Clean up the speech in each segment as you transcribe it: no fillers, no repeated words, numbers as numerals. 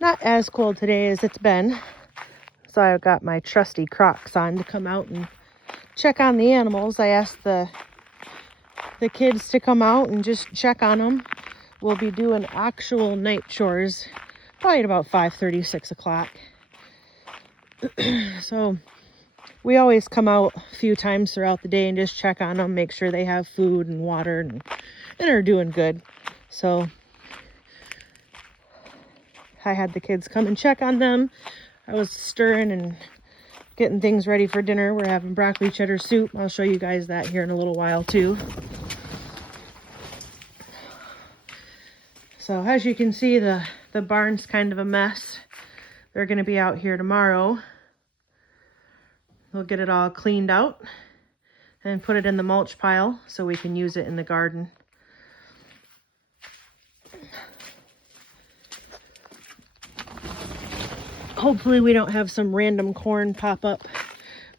Not as cold today as it's been. So I got my trusty Crocs on to come out and check on the animals. I asked the kids to come out and just check on them. We'll be doing actual night chores probably at about 5:30, 6 o'clock. So we always come out a few times throughout the day and just check on them, make sure they have food and water and are doing good. So I had the kids come and check on them. I was stirring and getting things ready for dinner. We're having broccoli cheddar soup. I'll show you guys that here in a little while too. So as you can see, the barn's kind of a mess. They're going to be out here tomorrow. We'll get it all cleaned out and put it in the mulch pile so we can use it in the garden. Hopefully we don't have some random corn pop up.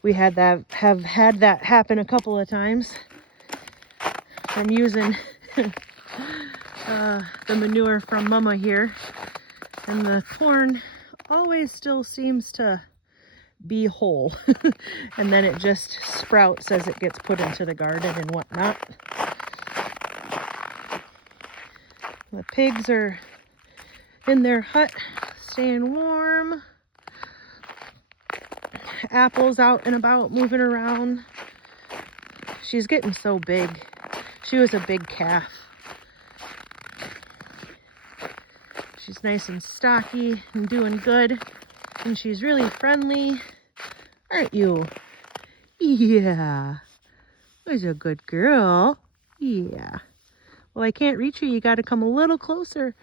We have had that happen a couple of times. I'm using the manure from Mama here, and the corn always still seems to be whole. And then it just sprouts as it gets put into the garden and whatnot. The pigs are in their hut staying warm. Apple's out and about moving around. She's getting so big. She was a big calf. She's nice and stocky and doing good. And she's really friendly. Aren't you? Yeah. Who's a good girl? Yeah. Well, I can't reach you. You got to come a little closer.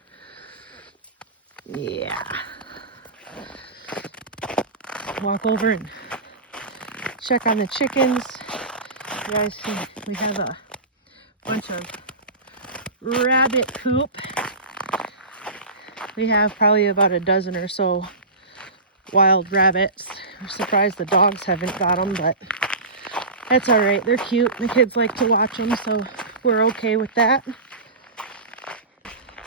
Yeah. Walk over and check on the chickens. You guys see we have a bunch of rabbit poop. We have probably about a dozen or so wild rabbits. I'm surprised the dogs haven't got them, but that's all right. They're cute. The kids like to watch them, so we're okay with that.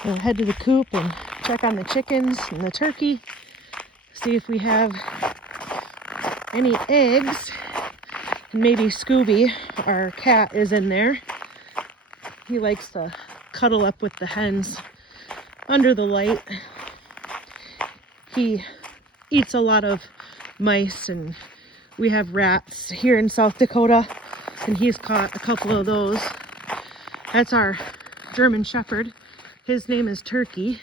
We'll head to the coop and check on the chickens and the turkey. See if we have any eggs. And maybe Scooby, our cat, is in there. He likes to cuddle up with the hens under the light. He eats a lot of mice, and we have rats here in South Dakota, and he's caught a couple of those. That's our German Shepherd. His name is Turkey.